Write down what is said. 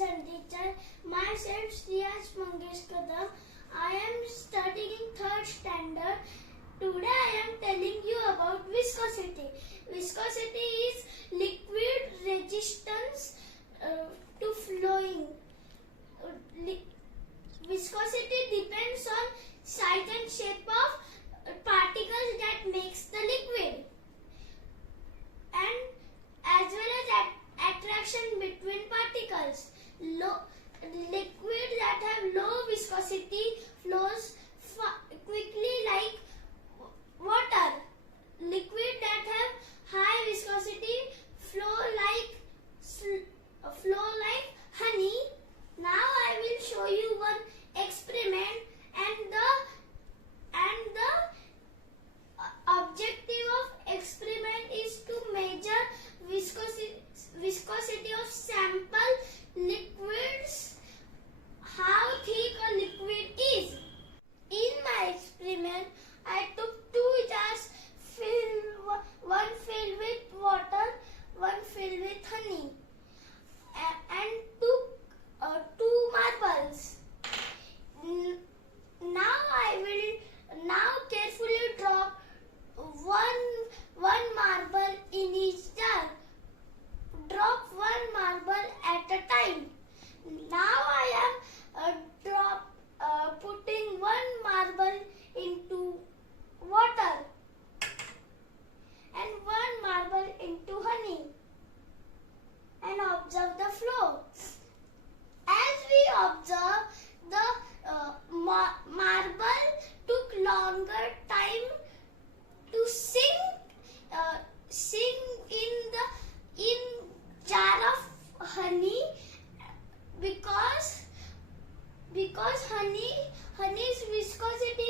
and teacher. Myself Shri. I am studying in 3rd standard. Today I am telling you about viscosity. Viscosity is liquid resistance to flowing. Viscosity depends on size and shape of particles that makes the liquid, and as well as attraction between particles. Liquid that have low viscosity flows quickly like water. Liquid that have high viscosity flow like honey. Now I will show you one experiment, and the objective of experiment is to measure viscosity of sample liquids, how thick a liquid is. In my experiment, I took 2 jars, one filled with water, one filled with honey, and took 2 marbles. Now carefully drop one marble in each jar. Drop 1 marble at a time. Now I am putting 1 marble into water and 1 marble into honey, and observe the flow. As we observe, the marble took longer time to sink in jar of honey because honey's viscosity